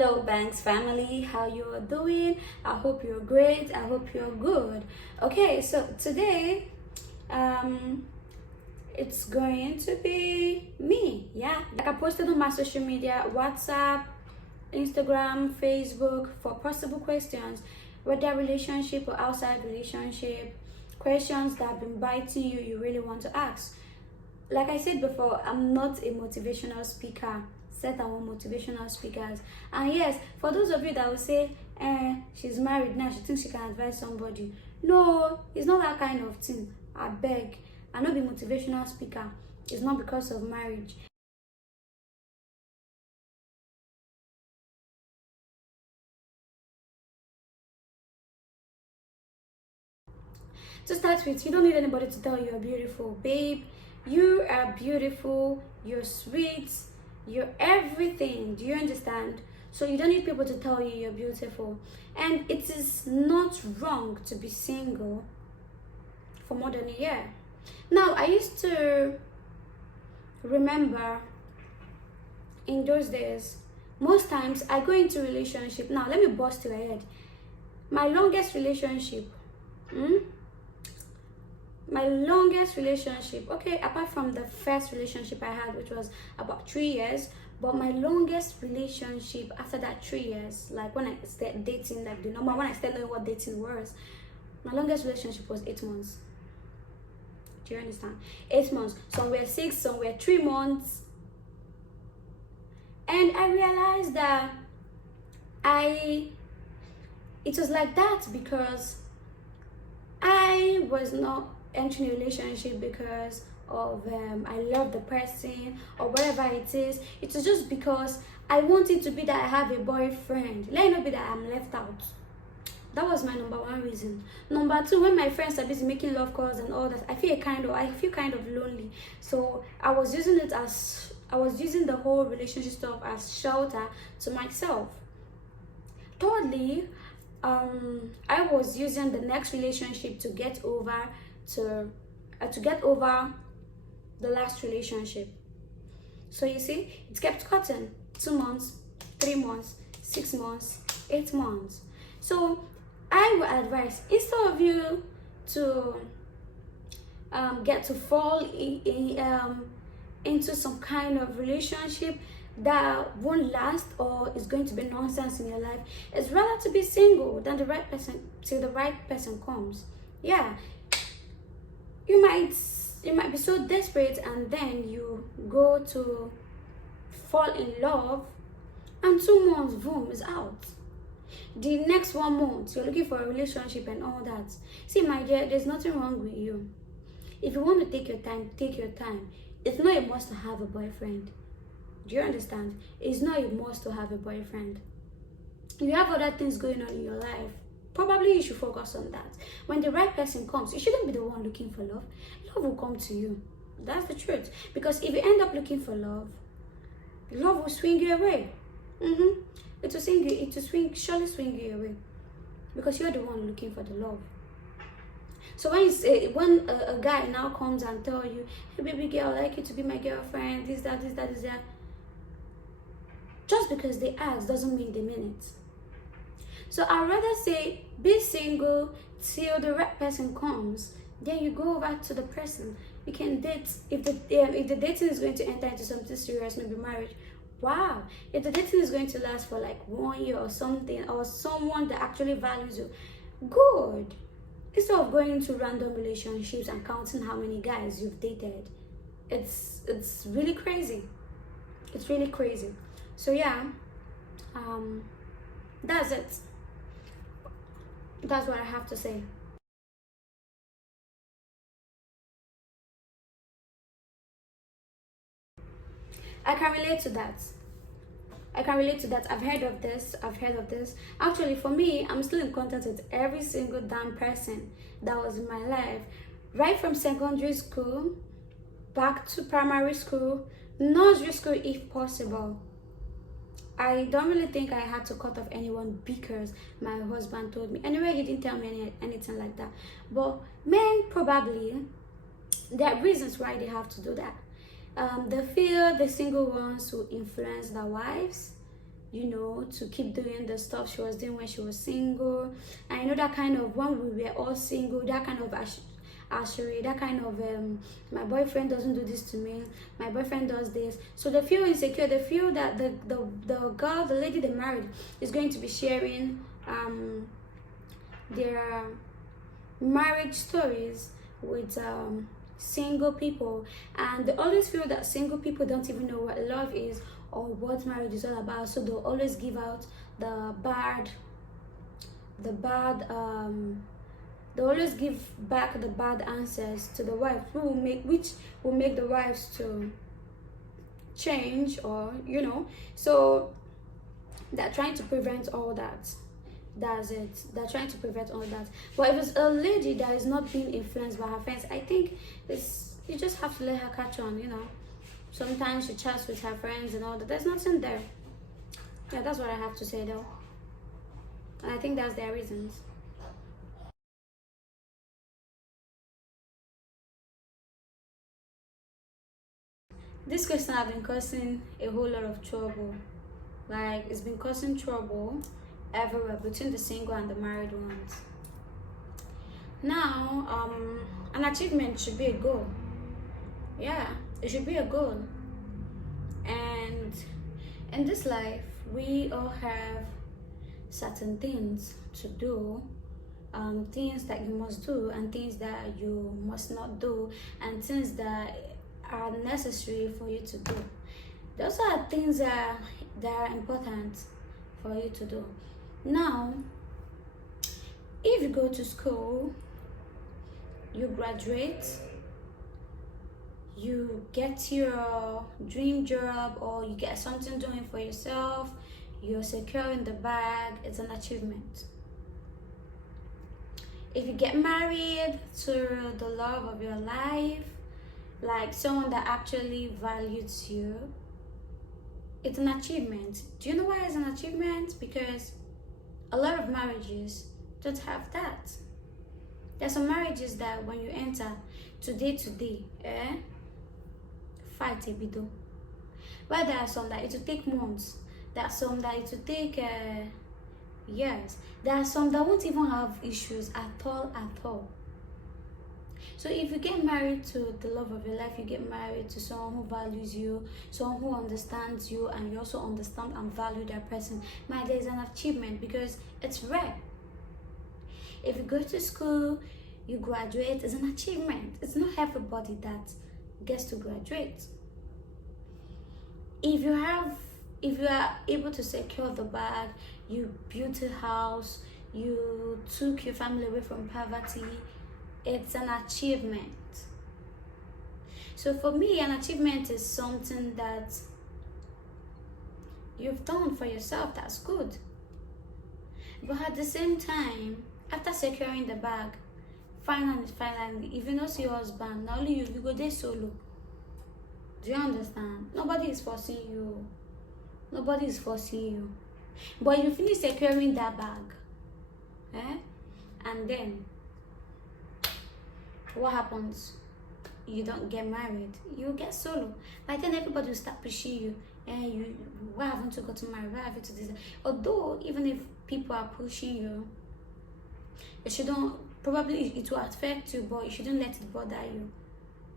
Hello Banks family, how you are doing? I hope you're great. I hope you're good. Okay, so today it's going to be me. Yeah, like I posted on my social media, WhatsApp, Instagram, Facebook, for possible questions, whether relationship or outside relationship, questions that have been biting you really want to ask. Like I said before, I'm not a motivational speaker. Set our motivational speakers. And yes, for those of you that will say, she's married now, she thinks she can advise somebody. No, it's not that kind of thing. I beg. I not be motivational speaker. It's not because of marriage. To start with, you don't need anybody to tell you you're beautiful, babe. You are beautiful, you're sweet, you're everything. Do you understand? So you don't need people to tell you you're beautiful. And it is not wrong to be single for more than a year. Now, I used to remember in those days, most times I go into relationship. Now, let me bust your head. My longest relationship, okay, apart from the first relationship I had, which was about 3 years, but my longest relationship after that 3 years, like when I started dating, like the number when I started knowing what dating was, my longest relationship was 8 months. Do you understand? 8 months. Some were 6, some were 3 months. And I realized that it was like that because I was not entering a relationship because of I love the person or whatever it is. It was just because I wanted to be that I have a boyfriend. Let it not be that I'm left out. That was my number one reason. Number two, when my friends are busy making love calls and all that, I feel kind of lonely. So I was using the whole relationship stuff as shelter to myself. Thirdly, I was using the next relationship to get over the last relationship. So you see, it kept cutting. 2 months, 3 months, 6 months, 8 months. So I would advise, instead of you to get to fall into some kind of relationship that won't last or is going to be nonsense in your life, it's rather to be single than the right person till the right person comes. Yeah, you might be so desperate and then you go to fall in love and 2 months, boom, is out. The next 1 month you're looking for a relationship and all that. See, my dear, there's nothing wrong with you. If you want to take your time, take your time. It's not a must to have a boyfriend. Do you understand? It's not a must to have a boyfriend. You have other things going on in your life. Probably you should focus on that. When the right person comes, you shouldn't be the one looking for love. Love will come to you. That's the truth. Because if you end up looking for love will swing you away. It will surely swing you away. Because you're the one looking for the love. So when a guy now comes and tell you, hey baby girl, I'd like you to be my girlfriend, this, that, just because they ask doesn't mean they mean it. So I'd rather say be single till the right person comes. Then you go over to the person. You can date. If the dating is going to enter into something serious, maybe marriage, wow. If the dating is going to last for like 1 year or something, or someone that actually values you, good. Instead of going into random relationships and counting how many guys you've dated, it's really crazy. It's really crazy. So yeah, that's it. That's what I have to say. I can relate to that. I've heard of this. Actually, for me, I'm still in contact with every single damn person that was in my life. Right from secondary school, back to primary school, nursery school if possible. I don't really think I had to cut off anyone because my husband told me. Anyway, he didn't tell me anything like that. But men, probably, there are reasons why they have to do that. They feel the single ones will influence their wives. to keep doing the stuff she was doing when she was single. And that kind of, when we were all single, that kind of ashery, that kind of my boyfriend doesn't do this to me, my boyfriend does this. So they feel insecure. They feel that the lady they married is going to be sharing their marriage stories with single people, and they always feel that single people don't even know what love is or what marriage is all about. So they'll always give out the bad they always give back the bad answers to the wife, which will make the wives to change, or so they're trying to prevent all that. That's it. They're trying to prevent all that. But if it's a lady that is not being influenced by her friends, I think you just have to let her catch on. Sometimes she chats with her friends and all that. There's nothing there. Yeah, that's what I have to say though. And I think that's their reasons. This question has been causing a whole lot of trouble. Like, it's been causing trouble everywhere between the single and the married ones. Now, an achievement should be a goal. Yeah, it should be a goal. And in this life, we all have certain things to do, things that you must do and things that you must not do, and things that are necessary for you to do. Those are things that are important for you to do. Now, if you go to school, you graduate, you get your dream job, or you get something doing for yourself, you're secure in the bag, it's an achievement. If you get married to the love of your life, like someone that actually values you, it's an achievement. Do you know why it's an achievement? Because a lot of marriages don't have that. There's some marriages that when you enter today, fight a bit though. But there are some that it will take months. There are some that it will take years. There are some that won't even have issues at all. So if you get married to the love of your life, you get married to someone who values you, someone who understands you, and you also understand and value that person, there is an achievement, because it's rare. If you go to school, you graduate, it's an achievement. It's not everybody that gets to graduate. If you are able to secure the bag, you built a house, you took your family away from poverty, it's an achievement. So for me, an achievement is something that you've done for yourself. That's good. But at the same time, after securing the bag, finally, if you not see your husband, not only you go there solo. Do you understand? Nobody is forcing you. But you finish securing that bag, and then what happens? You don't get married, you get solo. By then everybody will start pushing you, and why haven't you gotten married? Why have you to do this? Although even if people are pushing you, you shouldn't, probably it will affect you, but you shouldn't let it bother you.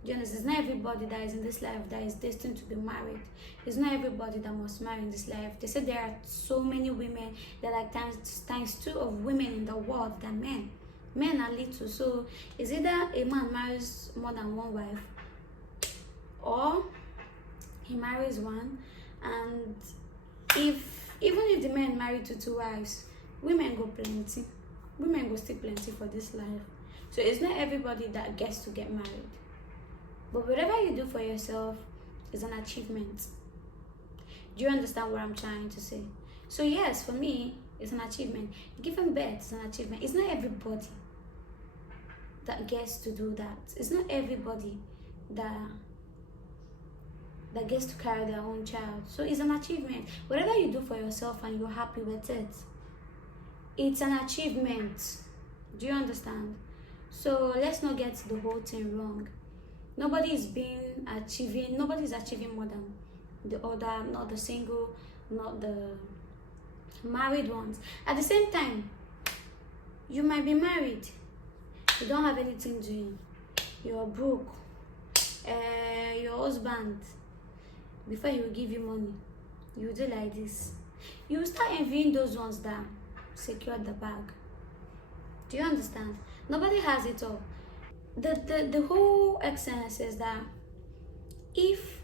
Do you understand? It's not everybody that is in this life that is destined to be married. It's not everybody that must marry in this life. They said there are so many women, there are times 2 of women in the world than men. Men are little, so it's either a man marries more than one wife, or he marries one. And even if the men marry to 2 wives, women go plenty. Women go still plenty for this life. So it's not everybody that gets to get married. But whatever you do for yourself is an achievement. Do you understand what I'm trying to say? So yes, for me, it's an achievement. Giving birth is an achievement. It's not everybody that gets to do that. It's not everybody that gets to carry their own child. So it's an achievement. Whatever you do for yourself and you're happy with it, it's an achievement. Do you understand? So let's not get the whole thing wrong. Nobody's achieving more than the other, not the single, not the married ones. At the same time, you might be married, you don't have anything doing, you're broke, your husband, before he will give you money, you do like this. You will start envying those ones that secured the bag. Do you understand? Nobody has it all. The whole essence is that if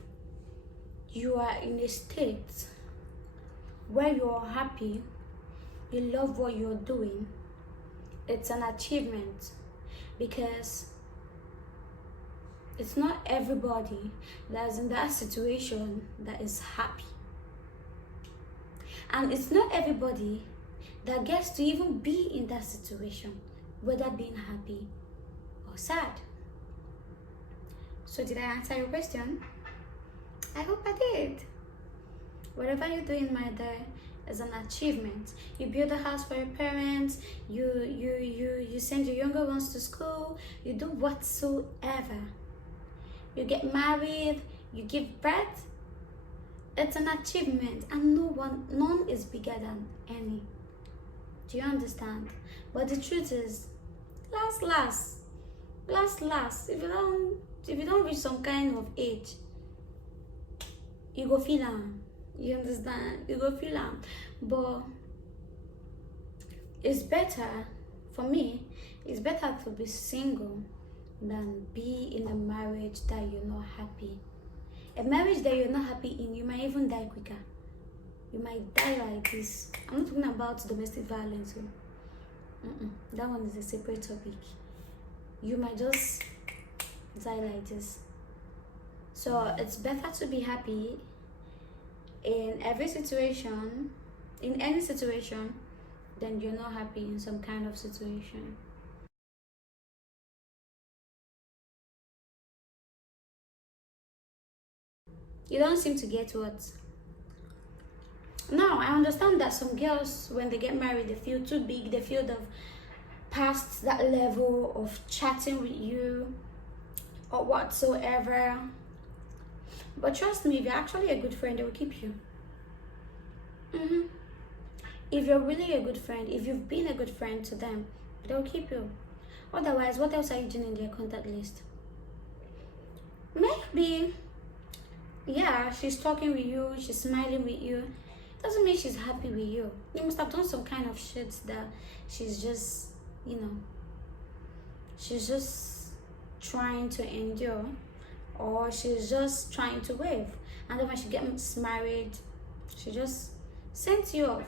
you are in a state where you're happy, you love what you're doing, it's an achievement, because it's not everybody that's in that situation that is happy. And it's not everybody that gets to even be in that situation, whether being happy or sad. So did I answer your question? I hope I did. Whatever you're doing, my dear, is an achievement. You build a house for your parents, you send your younger ones to school, you do whatsoever. You get married, you give birth. It's an achievement, and none is bigger than any. Do you understand? But the truth is, last, if you don't reach some kind of age, you go feel am. You understand? You go feel am. But it's better, for me, it's better to be single than be in a marriage that you're not happy. A marriage that you're not happy in, you might even die quicker. You might die like this. I'm not talking about domestic violence. That one is a separate topic. You might just die like this. So it's better to be happy in every situation, in any situation, than you're not happy in some kind of situation. You don't seem to get what? Now, I understand that some girls, when they get married, they feel too big, they feel they've past that level of chatting with you or whatsoever. But trust me, if you're actually a good friend, they will keep you. If you're really a good friend, if you've been a good friend to them, they'll keep you. Otherwise, what else are you doing in their contact list? Maybe, yeah, she's talking with you, she's smiling with you. Doesn't mean she's happy with you. You must have done some kind of shit that she's just, she's just trying to endure, or she's just trying to wave. And then when she gets married, she just sends you off.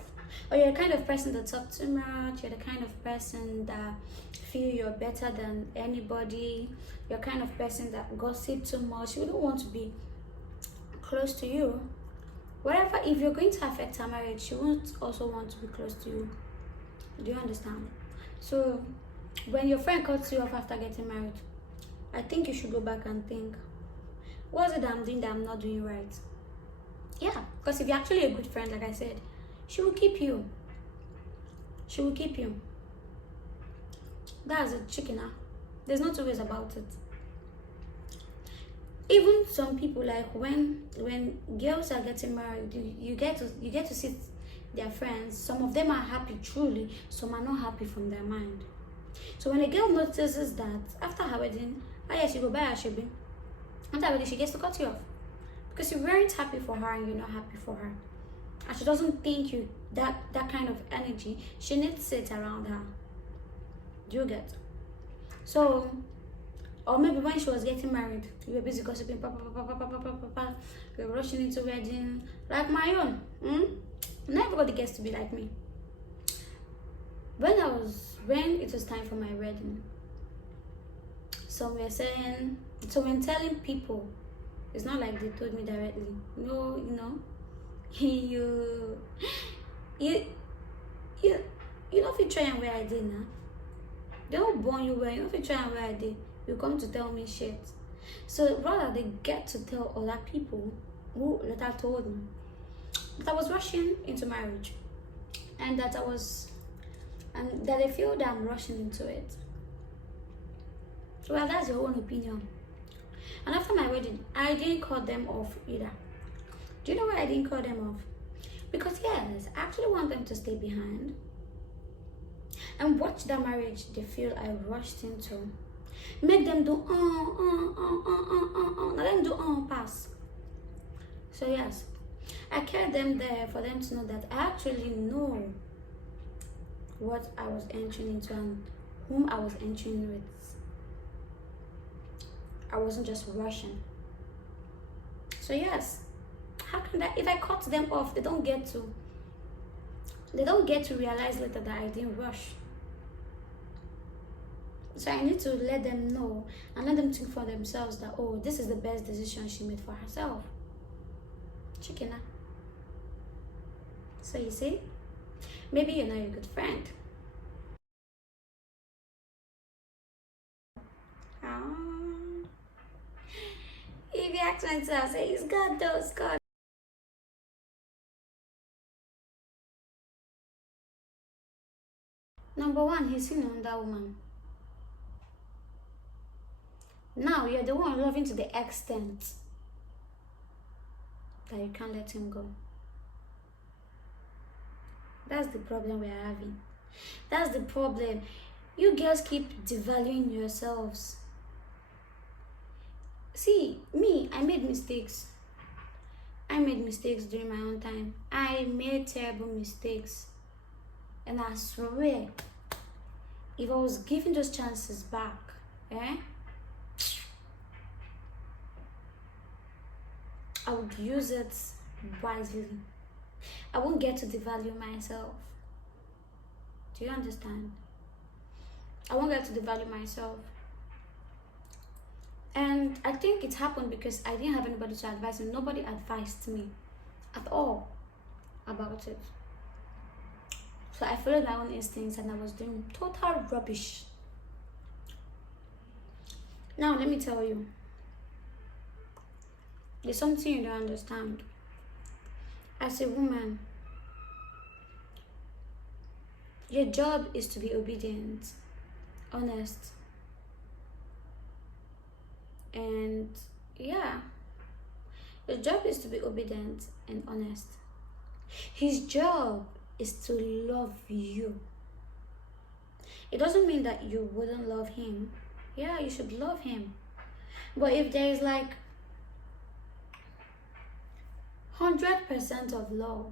Or you're the kind of person that talk too much, you're the kind of person that feel you're better than anybody, you're the kind of person that gossip too much, you don't want to be close to you. Whatever, if you're going to affect her marriage, she won't also want to be close to you. Do you understand? So when your friend cuts you off after getting married, I think you should go back and think, what is it that I'm doing that I'm not doing right? Yeah, because if you're actually a good friend, like I said, she will keep you. She will keep you. That's a chicken. There's no two ways about it. Even some people, like when girls are getting married, you get to see their friends. Some of them are happy truly, some are not happy from their mind. So when a girl notices that after her wedding, she go buy her shopping. After her wedding, she gets to cut you off because you weren't happy for her and you're not happy for her, and she doesn't think you that kind of energy. She needs it around her. Do you get? So, or maybe when she was getting married, you were busy gossiping, you were rushing into wedding, like my own. Not everybody gets to be like me. When it was time for my wedding, some were saying, so when telling people, it's not like they told me directly. No, you know if you try and where I did now. They don't born you well, you know if you try and where I did. You come to tell me shit. So rather they get to tell other people who later told me that I was rushing into marriage, and that they feel that I'm rushing into it. Well, that's your own opinion. And after my wedding, I didn't cut them off either. Do you know why I didn't cut them off? Because yes, I actually want them to stay behind and watch that marriage they feel I rushed into. Make them do now let them do pass. So yes, I carried them there for them to know that I actually know what I was entering into and whom I was entering with. I wasn't just rushing. So yes, how can that, if I cut them off, they don't get to realize later that I didn't rush. So I need to let them know and let them think for themselves that, oh, this is the best decision she made for herself. Chicken. So you see, maybe you're not a good friend. If you ask myself, say, it's God though, it's God. Number one, he's seen on that woman. Now you're the one loving to the extent that you can't let him go. That's the problem we're having. That's the problem. You girls keep devaluing yourselves. See, me, I made mistakes. I made mistakes during my own time. I made terrible mistakes. And I swear, if I was given those chances back, I would use it wisely. I won't get to devalue myself. Do you understand? I won't get to devalue myself. And I think it happened because I didn't have anybody to advise me. Nobody advised me at all about it. So I followed my own instincts and I was doing total rubbish. Now let me tell you, there's something you don't understand. As a woman, your job is to be obedient, honest, and yeah, your job is to be obedient and honest. His job is to love you. It doesn't mean that you wouldn't love him. Yeah, you should love him. But if there is like 100% of love,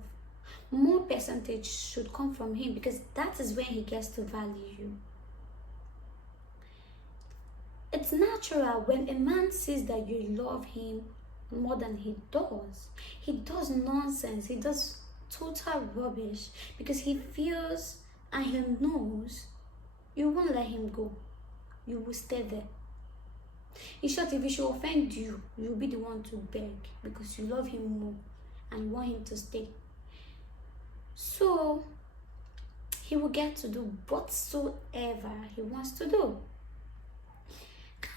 more percentage should come from him, because that is when he gets to value you. It's natural when a man sees that you love him more than he does. He does nonsense. He does total rubbish because he feels and he knows you won't let him go. You will stay there. In short, if he should offend you, you'll be the one to beg because you love him more and want him to stay. So he will get to do whatsoever he wants to do.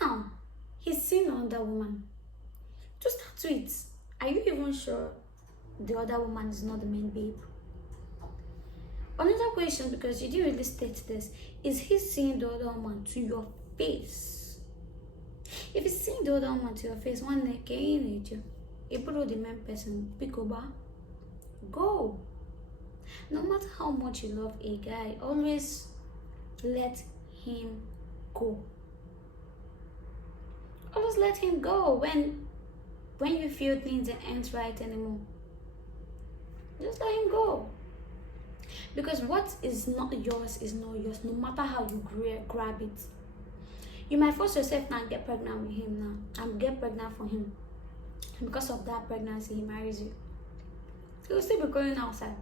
Now, he's seen another woman. Just start to it. Are you even sure the other woman is not the main babe? Another question, because you didn't really state this, is he seeing the other woman to your face? If he's seeing the other woman to your face, one neck, you the main person, pick over, go. No matter how much you love a guy, always let him go. Always let him go when you feel things aren't right anymore. Just let him go. Because what is not yours is not yours, no matter how you grab it. You might force yourself now and get pregnant with him now, and get pregnant for him. And because of that pregnancy, he marries you. He will still be going outside.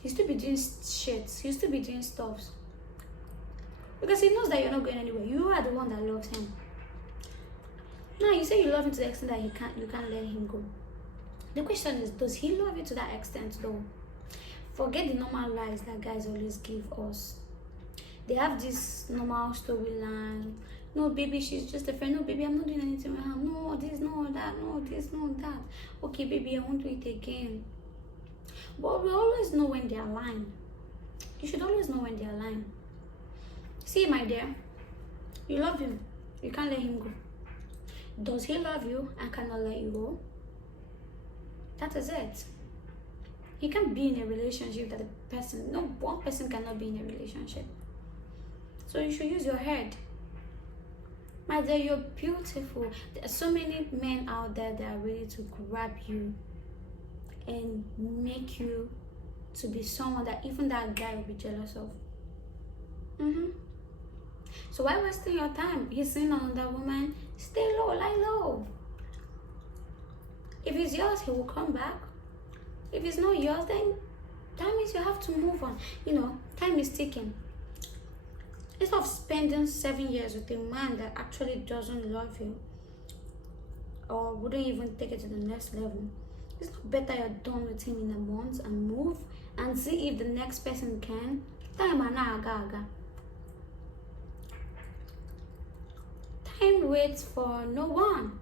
He'll still be doing shit. He'll still be doing stuff. Because he knows that you're not going anywhere. You are the one that loves him. Now you say you love him to the extent that you can't let him go. The question is, does he love you to that extent though? Forget the normal lies that guys always give us. They have this normal storyline. No, baby, she's just a friend. No, baby, I'm not doing anything with her. No, this, no, that. No, this, no, that. Okay, baby, I won't do it again. But we always know when they're lying. You should always know when they're lying. See, my dear, you love him. You can't let him go. Does he love you and cannot let you go? That is it. You can't be in a relationship that a person, no, one person cannot be in a relationship. So you should use your head. My dear, you're beautiful. There are so many men out there that are ready to grab you and make you to be someone that even that guy will be jealous of. So why wasting your time? He's seeing another woman. Stay low, lie low. If it's yours, he will come back. If it's not yours, then that means you have to move on. You know, time is ticking. Instead of spending 7 years with a man that actually doesn't love you or wouldn't even take it to the next level, it's not better you're done with him in a month and move and see if the next person can. Time waits for no one.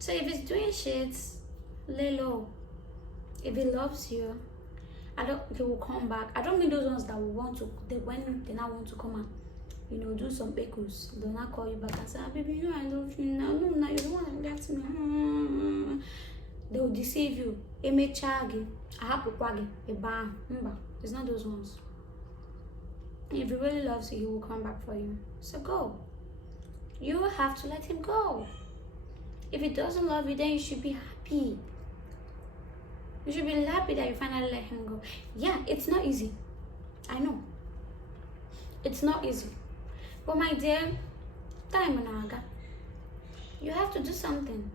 So if he's doing shit, lay low. If he loves you, he will come back. I don't mean those ones that will want to, when they now want to come and, do some bekos. They'll not call you back and say, baby, I love you now. No, now you don't want to get me. They will deceive you. It's not those ones. If he really loves you, he will come back for you. So go. You have to let him go. If he doesn't love you, then you should be happy. You should be happy that you finally let him go. Yeah, it's not easy. I know. It's not easy. But my dear, you have to do something.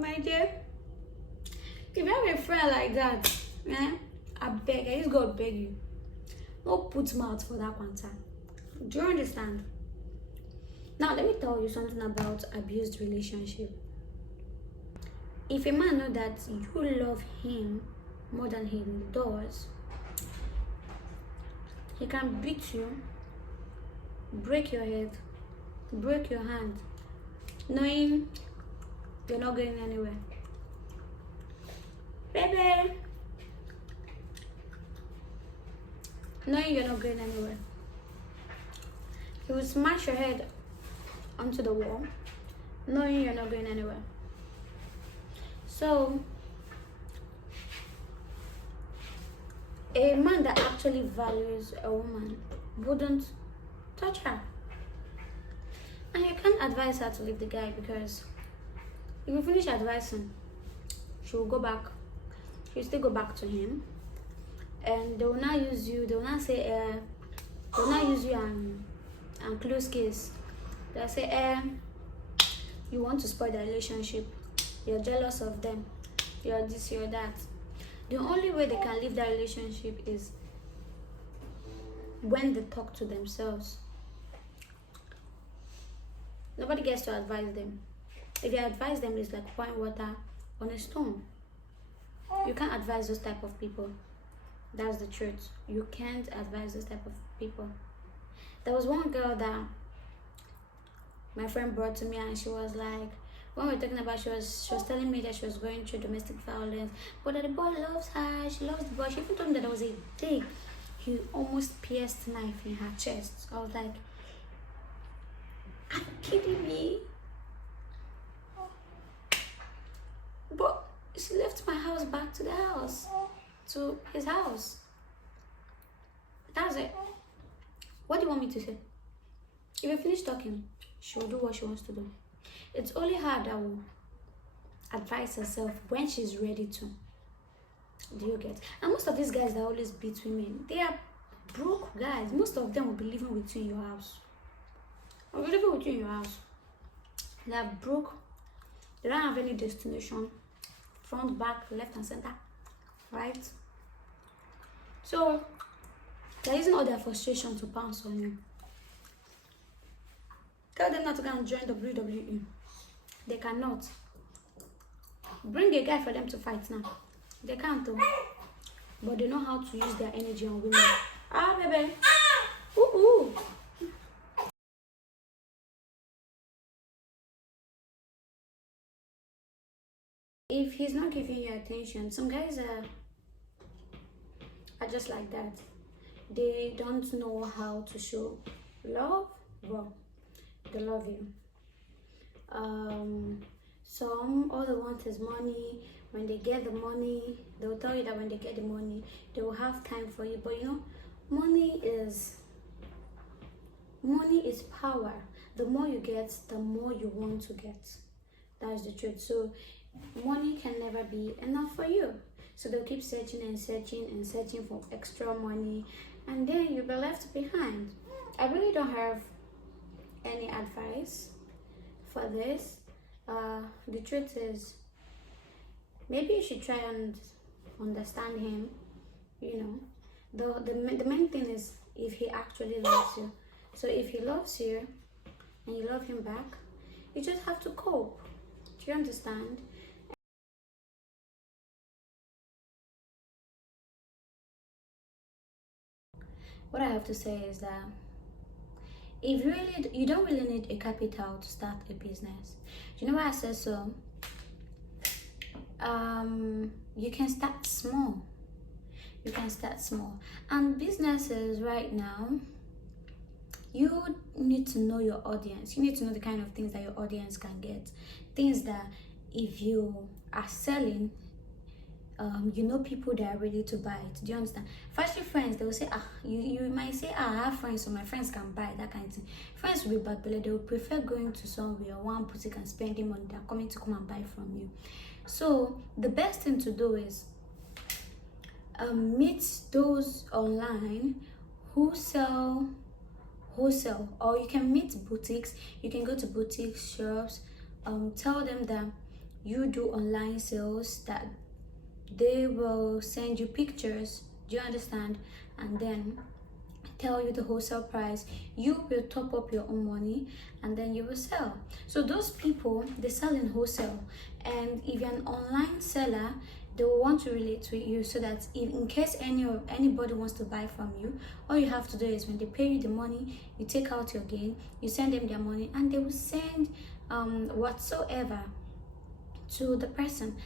My dear, if you have a friend like that, I just gotta beg you. Don't put mouth for that one time. Do you understand? Now let me tell you something about abused relationship. If a man knows that you love him more than he does, he can beat you, break your head, break your hand, knowing you're not going anywhere. Baby, knowing you're not going anywhere. He will smash your head onto the wall, knowing you're not going anywhere. So, a man that actually values a woman wouldn't touch her. And you can't advise her to leave the guy, because if you finish advising, she will go back. She'll still go back to him. And they will not use you. They will not say, they will not use you and close case. They'll say, you want to spoil the relationship. You're jealous of them. You're this, you're that. The only way they can leave that relationship is when they talk to themselves. Nobody gets to advise them. If you advise them, it's like pouring water on a stone. You can't advise those type of people. That's the truth. You can't advise those type of people. There was one girl that my friend brought to me, and she was like, when we were talking about, she was telling me that she was going through domestic violence, but that the boy loves her, she loves the boy. She even told me that there was a day he almost pierced a knife in her chest. I was like, are you kidding me? But she left my house back to the house, to his house. That's it. What do you want me to say? If you finish talking, she will do what she wants to do. It's only her that will advise herself when she's ready to. Do you get? And most of these guys that always beat women, they are broke guys. Most of them will be living with you in your house. Will be living with you in your house. They are broke. They don't have any destination. Front, back, left and center. Right? So they're using all their frustration to pounce on you. Tell them not to go and join WWE. They cannot. Bring a guy for them to fight now. They can't though. But they know how to use their energy on women. Ah, baby. Ooh, ooh. If he's not giving you attention, some guys are just like that. they don't know how to show love. Well, they love you. Some, all they want is money. When they get the money, they'll tell you that when they get the money, they will have time for you. But you know, money is power. The more you get, the more you want to get. That is the truth. So money can never be enough for you. So they'll keep searching and searching and searching for extra money, and then you'll be left behind. I really don't have any advice for this. The truth is, maybe you should try and understand him. You know, the main thing is if he actually loves you. So if he loves you and you love him back, you just have to cope. Do you understand? What I have to say is that if you don't really need a capital to start a business. Do you know why I said so? You can start small. You can start small. And businesses right now, you need to know your audience. You need to know the kind of things that your audience can get. Things that if you are selling, you know people that are ready to buy it. Do you understand? Firstly, friends, they will say, you might say, I have friends, so my friends can buy that kind of thing. Friends will be bad, but they will prefer going to somewhere, one boutique, and spending money. They're coming to come and buy from you. So the best thing to do is meet those online who sell wholesale, or you can meet boutiques. You can go to boutique shops, tell them that you do online sales, that they will send you pictures. Do you understand? And then tell you the wholesale price. You will top up your own money, and then you will sell. So those people, they sell in wholesale, and if you're an online seller, they will want to relate to you, so that if in case anybody wants to buy from you, all you have to do is when they pay you the money, you take out your gain, you send them their money, and they will send whatsoever to the person.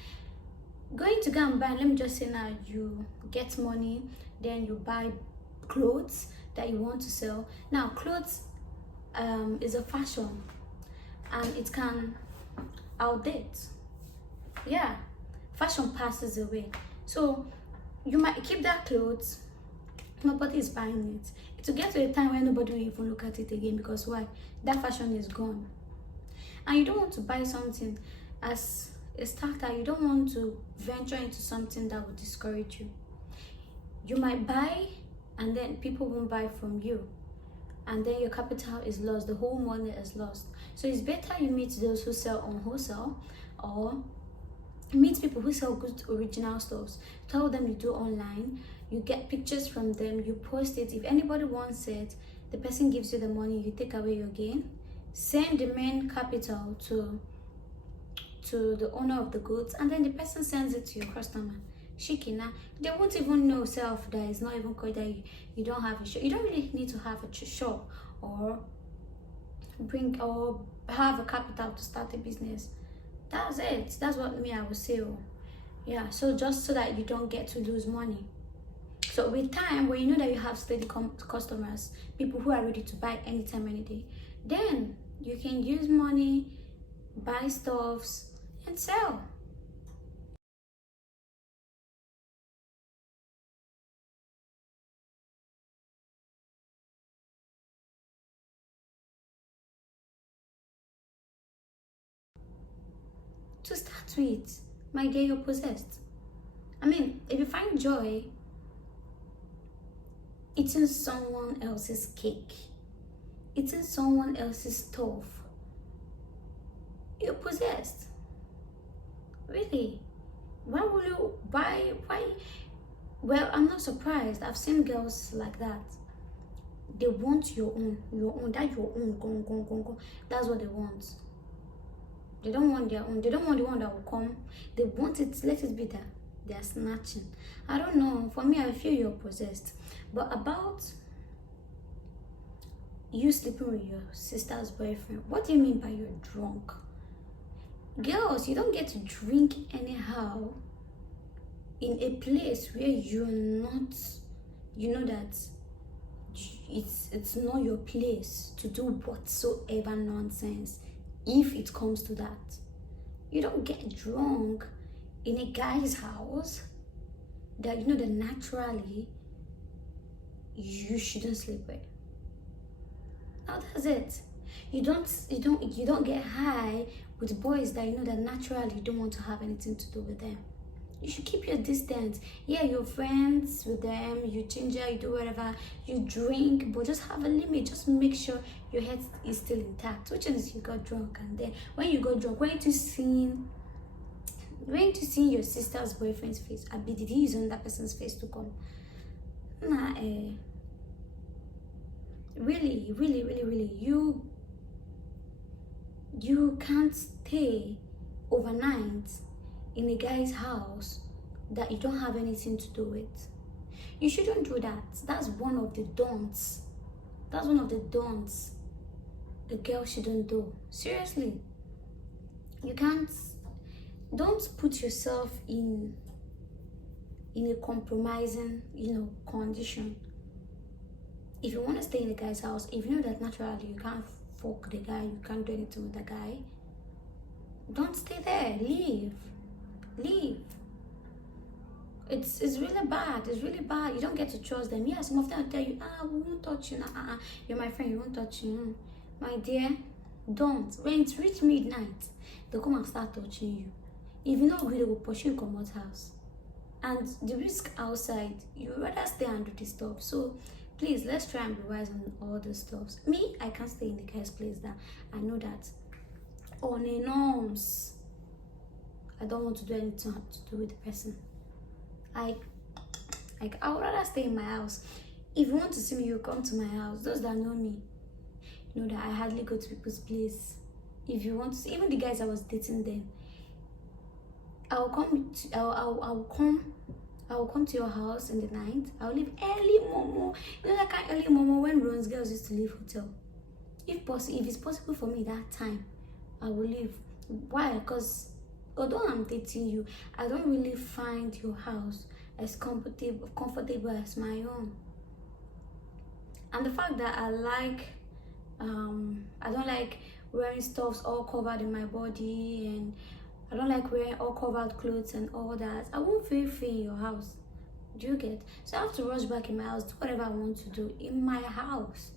Going to go and buy, let me just say now, you get money, then you buy clothes that you want to sell. Now clothes is a fashion, and it can outdate. Yeah, fashion passes away. So you might keep that clothes, nobody is buying it. It will get to a time when nobody will even look at it again, because why? That fashion is gone. And you don't want to buy something as a starter. You don't want to venture into something that will discourage you. You might buy, and then people won't buy from you, and then your capital is lost, the whole money is lost. So it's better you meet those who sell on wholesale, or meet people who sell good original stuffs. Tell them you do online, you get pictures from them, you post it. If anybody wants it, the person gives you the money, you take away your gain, send the main capital to the owner of the goods, and then the person sends it to your customer. Shikina, they won't even know self that it's not even called that you don't have a shop. You don't really need to have a shop or have a capital to start a business. That's it. That's what I would say. Yeah, so just so that you don't get to lose money. So with time, when you know that you have steady customers, people who are ready to buy anytime, any day, then you can use money, buy stuffs, and sell. To start with, my dear, you're possessed. I mean, if you find joy eating someone else's cake, eating someone else's stuff, you're possessed. Really? Why will you buy? Why? Well, I'm not surprised. I've seen girls like that. They want your own, that your own, go. That's what they want. They don't want their own. They don't want the one that will come. They want it. Let it be that they are snatching. I don't know. For me, I feel you're possessed. But about you sleeping with your sister's boyfriend, what do you mean by you're drunk? Girls, you don't get to drink anyhow in a place where you're not, you know that it's not your place to do whatsoever nonsense. If it comes to that, you don't get drunk in a guy's house that you know that naturally you shouldn't sleep with. Now that's it. You don't get high with boys that you know that naturally you don't want to have anything to do with them. You should keep your distance. Yeah, you're friends with them, you ginger, you do whatever, you drink, but just have a limit. Just make sure your head is still intact. Which is you got drunk, and then when you got drunk, when you see your sister's boyfriend's face, did he use on that person's face to come? Nah, really, really, really, really, you can't stay overnight in a guy's house that you don't have anything to do with. You shouldn't do that. That's one of the don'ts. That's one of the don'ts a girl shouldn't do. Seriously. Don't put yourself in a compromising, condition. If you want to stay in a guy's house, if you know that naturally you can't fuck the guy, you can't do anything with the guy, don't stay there. Leave. It's really bad. It's really bad. You don't get to trust them. Yeah, some of them will tell you, we won't touch you. You're my friend, you won't touch you. My dear, don't. When it's reach midnight, they'll come and start touching you. If you know really, they will push you come out house. And the risk outside, you rather stay and do this stuff. So please, let's try and be wise on all this stuff. Me, I can't stay in the guy's place that I know that on a norms, I don't want to do anything to do with the person. I would rather stay in my house. If you want to see me, you come to my house. Those that know me know that I hardly go to people's place. If you want to see, even the guys I was dating then, I'll come to your house in the night. I'll leave early momo. You know that kind of early momo when Ron's girls used to leave hotel. If it's possible for me that time, I will leave. Why? Because although I'm dating you, I don't really find your house as comfortable as my own. And the fact that I don't like wearing stuffs all covered in my body, and I don't like wearing all covered clothes and all that. I won't feel free in your house. Do you get? So I have to rush back in my house, do whatever I want to do in my house.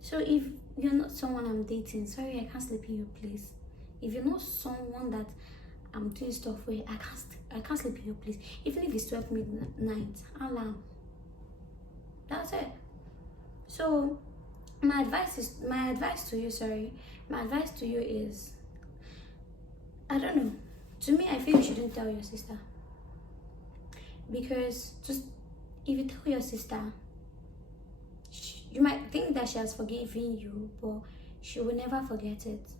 So if you're not someone I'm dating, sorry, I can't sleep in your place. If you're not someone that I'm doing stuff with, I can't sleep in your place. Even if it's 12 midnight, alarm. That's it. So my advice to you is, I don't know. To me, I feel you shouldn't tell your sister. Because just if you tell your sister, you might think that she has forgiven you, but she will never forget it.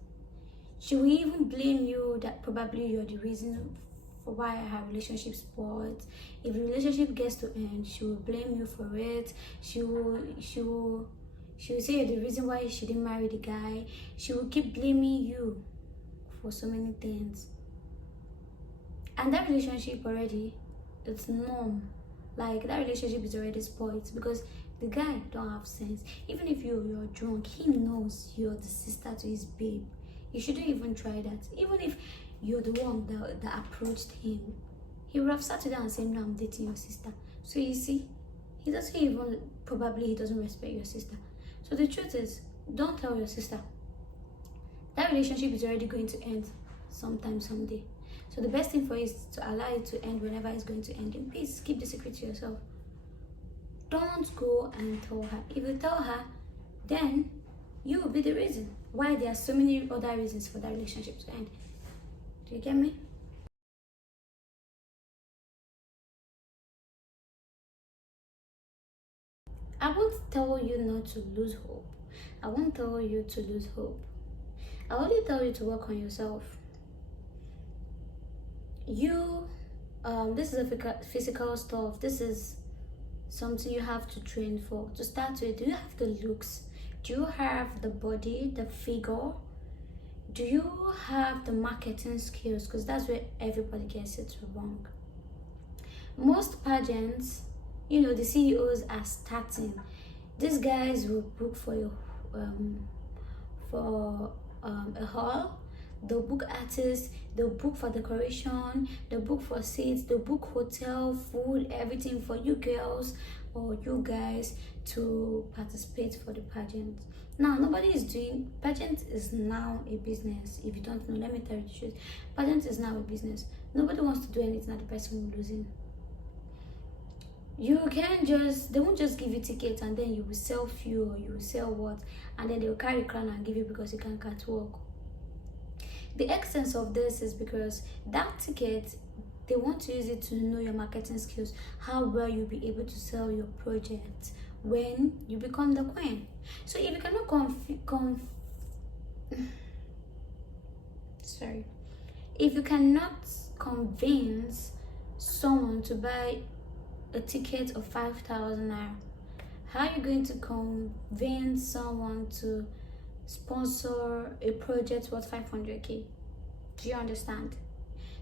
She will even blame you that probably you're the reason for why her relationship spoiled. If the relationship gets to end, she will blame you for it. She will say you're the reason why she didn't marry the guy. She will keep blaming you for so many things. And that relationship already, it's numb. Like, that relationship is already spoiled because the guy don't have sense. Even if you're drunk, he knows you're the sister to his babe. You shouldn't even try that. Even if you're the one that approached him, he would have sat you down and said, no, I'm dating your sister. So you see, he doesn't respect your sister. So the truth is, don't tell your sister. That relationship is already going to end sometime, someday. So the best thing for you is to allow it to end whenever it's going to end. And please keep the secret to yourself. Don't go and tell her. If you tell her, then you will be the reason why there are so many other reasons for that relationship to end. Do you get me? I won't tell you not to lose hope. I won't tell you to lose hope. I only tell you to work on yourself. This is a physical stuff. This is something you have to train for. To start with, do you have the looks? Do you have the body, the figure? Do you have the marketing skills? Because that's where everybody gets it wrong. Most pageants, the CEOs are starting. These guys will book for you for a hall. They'll book artists, they'll book for decoration, they'll book for seats, they'll book hotel, food, everything for you girls or you guys to participate for the pageant. Now nobody is doing pageant is now a business. If you don't know, let me tell you the truth. Pageant is now a business. Nobody wants to do anything that the person will losing. You can't just, they won't just give you tickets and then you will sell fuel or you will sell what, and then they will carry crown and give you because you can't catwalk. The essence of this is because that ticket, they want to use it to know your marketing skills, how well you'll be able to sell your project when you become the queen. So if you cannot if you cannot convince someone to buy a ticket of 5,000 naira, how are you going to convince someone to sponsor a project worth 500k? Do you understand?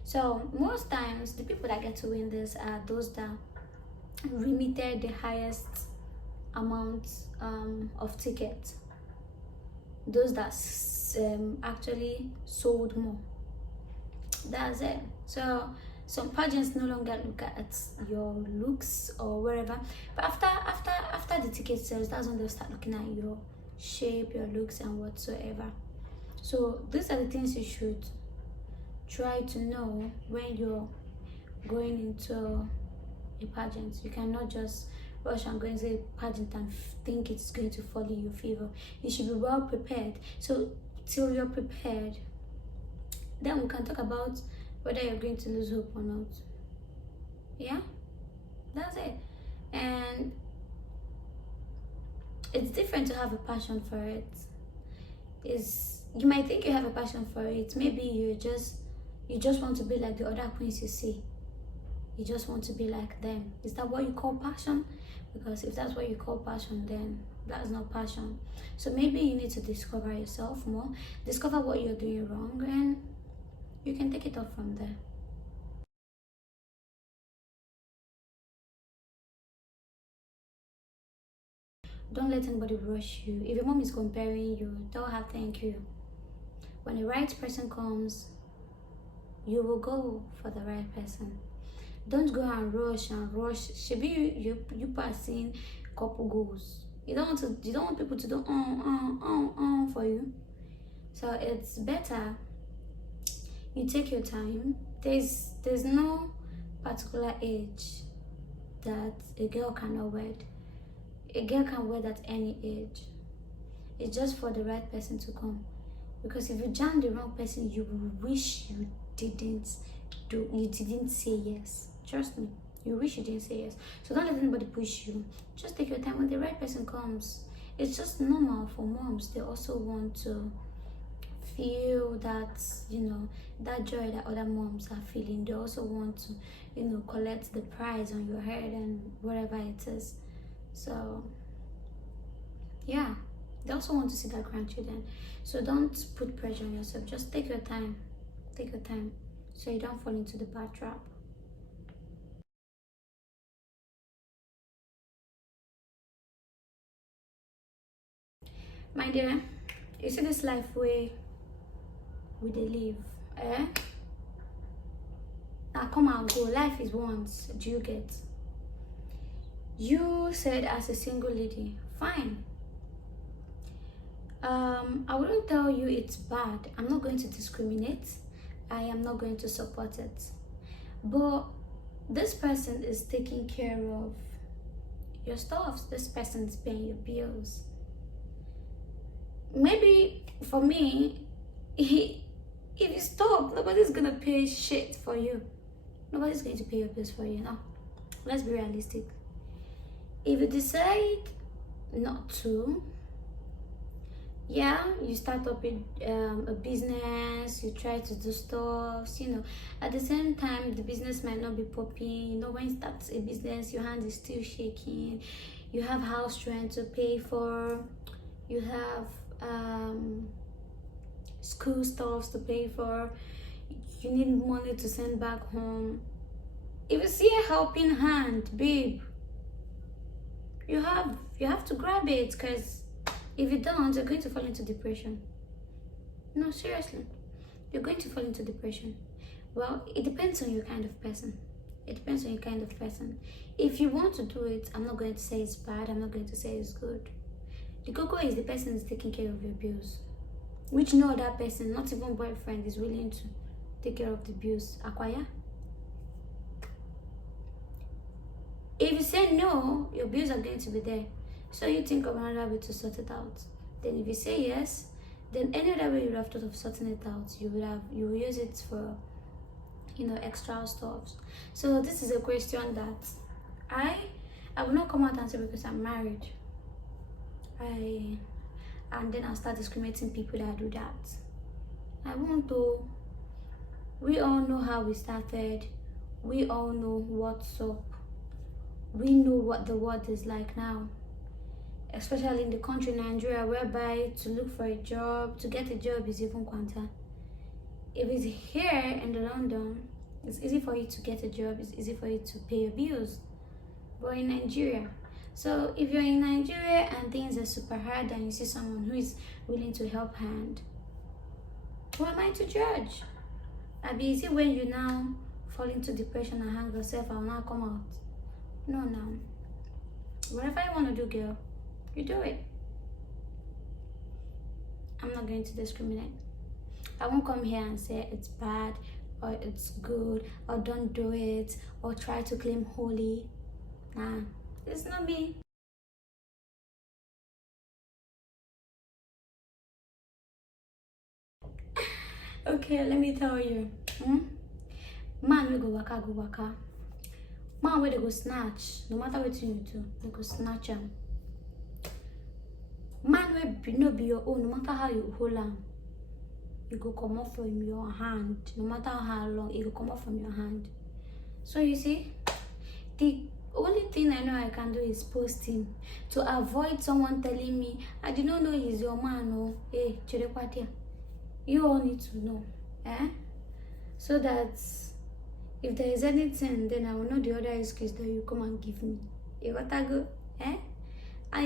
So most times the people that get to win this are those that remitted the highest amount of tickets, those that actually sold more. That's it. So some pageants no longer look at your looks or wherever, but after the ticket sales, that's when they'll start looking at your shape, your looks, and whatsoever. So these are the things you should try to know when you're going into a pageant. You cannot just rush and go into a pageant and think it's going to fall in your favor. You should be well prepared. So till you're prepared, then we can talk about whether you're going to lose hope or not. Yeah, that's it. And it's different to have a passion for it. You might think you have a passion for it. Maybe you just want to be like the other queens you see. You just want to be like them. Is that what you call passion? Because if that's what you call passion, then that's not passion. So maybe you need to discover yourself more, discover what you're doing wrong, and you can take it off from there. Don't let anybody rush you. If your mom is comparing you, tell her thank you. When the right person comes, you will go for the right person. Don't go and rush. Should be you passing couple goals. You don't want people to do for you. So it's better you take your time. There's no particular age that a girl cannot wed. A girl can wed at any age. It's just for the right person to come. Because if you jam the wrong person, you will wish you didn't say yes. Trust me, you wish you didn't say yes. So don't let anybody push you. Just take your time. When the right person comes, it's just normal for moms. They also want to feel that, that joy that other moms are feeling. They also want to, collect the prize on your head and whatever it is. So yeah, they also want to see their grandchildren. So don't put pressure on yourself. Just take your time. Take your time so you don't fall into the bad trap. My dear, you see this life way we dey live, eh? Now come and go. Life is once. Do you get? You said as a single lady, fine. I wouldn't tell you it's bad. I'm not going to discriminate. I am not going to support it. But this person is taking care of your stuff. This person is paying your bills. Maybe for me, if you stop, nobody's gonna pay shit for you. Nobody's going to pay your bills for you. No, let's be realistic. If you decide not to, yeah, you start up a business, you try to do stuff, at the same time the business might not be popping. When you start a business, your hand is still shaking, you have house rent to pay for, you have school stuff to pay for, you need money to send back home. If you see a helping hand, babe, you have to grab it, because if you don't, you're going to fall into depression. No, seriously, you're going to fall into depression. Well, it depends on your kind of person. It depends on your kind of person. If you want to do it, I'm not going to say it's bad, I'm not going to say it's good. The cocoa is the person is taking care of your bills, which no other person, not even boyfriend, is willing to take care of the bills. Acquire. If you say no, your bills are going to be there. So you think of another way to sort it out. Then if you say yes, then any other way you would have thought of sorting it out, you will use it for extra stuff. So this is a question that I will not come out and say because I'm married. And then I'll start discriminating people that do that. I won't though. We all know how we started. We all know what's up. We know what the world is like now, especially in the country Nigeria, whereby to look for a job, to get a job is even quanta. If it's here in the London, it's easy for you to get a job, it's easy for you to pay your bills. But in Nigeria, so if you're in Nigeria and things are super hard and you see someone who is willing to help hand, who am I to judge? I'll be easy when you now fall into depression and hang yourself, I'll now come out. No. Whatever you want to do, girl, you do it. I'm not going to discriminate. I won't come here and say it's bad or it's good or don't do it or try to claim holy. Nah, it's not me. Okay, let me tell you. Man we go waka. Man where they go snatch, no matter what you do, they go snatch him. Man where no be your own, no matter how you hold him, you go come off from your hand. No matter how long, it will come off from your hand. So you see, the only thing I know I can do is post him to avoid someone telling me, I did not know he's your man. Oh, hey, Chirekwatia. You all need to know, so that if there is anything, then I will know the other excuse that you come and give me. You got to go, and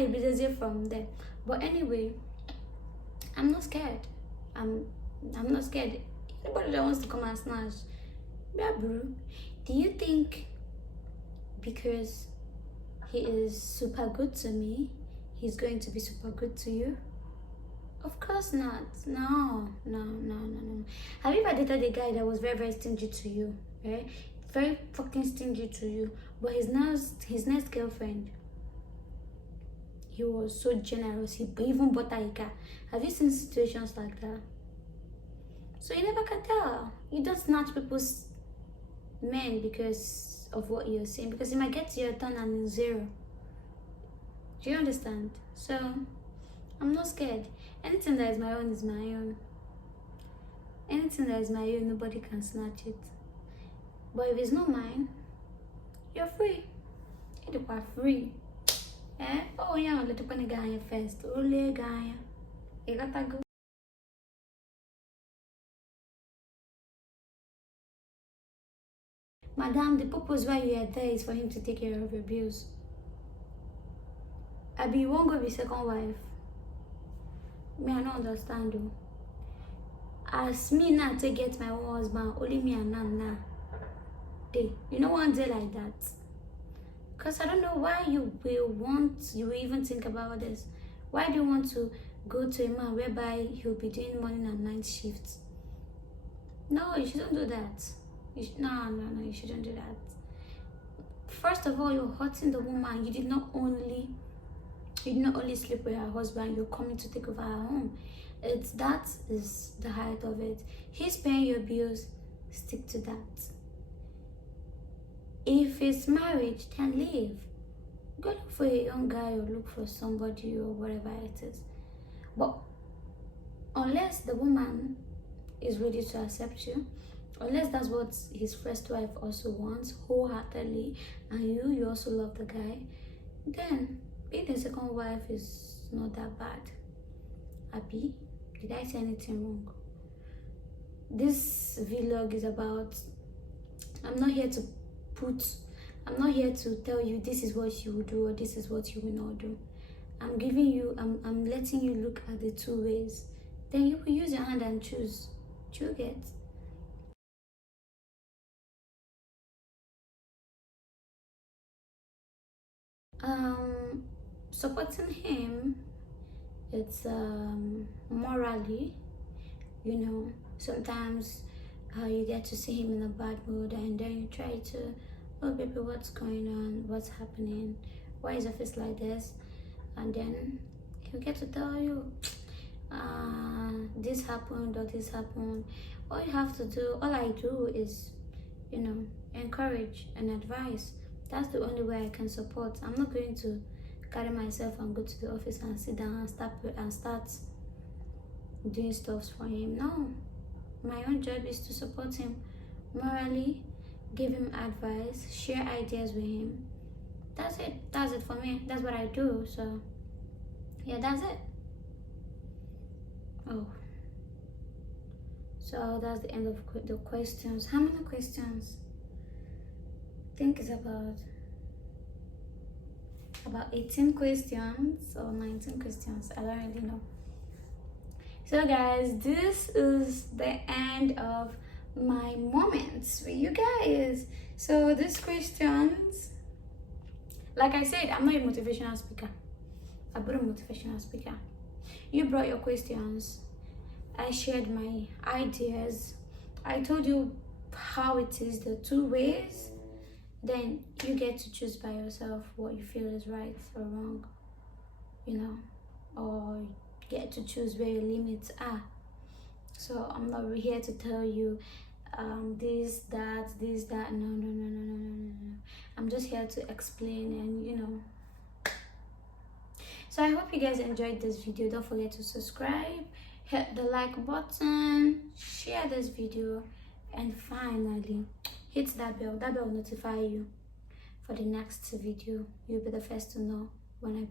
you'll be busy from there. But anyway, I'm not scared. I'm not scared. Anybody that wants to come and snatch, yeah, bro. Do you think because he is super good to me, he's going to be super good to you? Of course not. No. Have you ever dated a guy that was very, very stingy to you? Right? Very fucking stingy to you. But his next girlfriend, he was so generous. He even bought a car. Have you seen situations like that? So you never can tell. You don't snatch people's men because of what you're saying. Because it might get to your turn and it's zero. Do you understand? So I'm not scared. Anything that is my own is my own. Anything that is my own, nobody can snatch it. But if it's not mine, you're free. You are free. Oh yeah, let me guy first. Only guy. You gotta go. Madam, the purpose why you are there is for him to take care of your bills. You won't go be second wife. Me, I don't understand though. As me now to get my own husband, only me and Nana. You know one day like that. Because I don't know why you will even think about this. Why do you want to go to a man whereby he'll be doing morning and night shifts? No, you shouldn't do that. No, you shouldn't do that. First of all, you're hurting the woman. You did not only sleep with her husband, you're coming to take over her home. That is the height of it. He's paying your bills, stick to that. If it's marriage, then leave. Go look for a young guy or look for somebody or whatever it is. But unless the woman is ready to accept you, unless that's what his first wife also wants wholeheartedly, and you also love the guy, then being a second wife is not that bad. Abi, did I say anything wrong? This vlog is about, I'm not here to put I'm not here to tell you this is what you will do or this is what you will not do. I'm giving you, I'm letting you look at the two ways. Then you will use your hand and choose. Do you get? Supporting him, it's morally, you know, sometimes you get to see him in a bad mood and then you try to, oh baby, what's going on, what's happening, why is your face like this? And then he'll get to tell you, this happened or this happened. All you have to do, all I do is, you know, encourage and advise. That's the only way I can support. I'm not going to carry myself and go to the office and sit down and start doing stuff for him. No, my own job is to support him morally, give him advice, share ideas with him. That's it for me. That's what I do. So yeah, that's it. Oh, so that's the end of the questions. How many questions? I think it's about 18 questions or 19 questions. I don't really know. So guys, this is the end of my moments with you guys. So these questions, like I said, I'm not a motivational speaker. I'm not a motivational speaker. You brought your questions. I shared my ideas. I told you how it is, the two ways. Then you get to choose by yourself what you feel is right or wrong, you know, or get to choose where your limits are. So I'm not here to tell you this, that. No. I'm just here to explain and, you know. So I hope you guys enjoyed this video. Don't forget to subscribe, hit the like button, share this video, and finally hit that bell. That bell will notify you for the next video. You'll be the first to know when I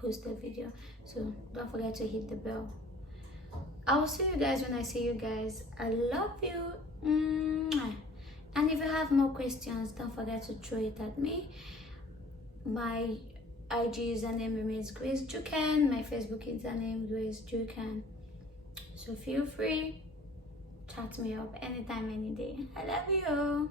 post the video. So don't forget to hit the bell. I will see you guys when I see you guys. I love you. And if you have more questions, don't forget to throw it at me. My IG username remains Grace Jukan. My Facebook username Grace Jukan. So feel free, chat me up anytime, any day. I love you.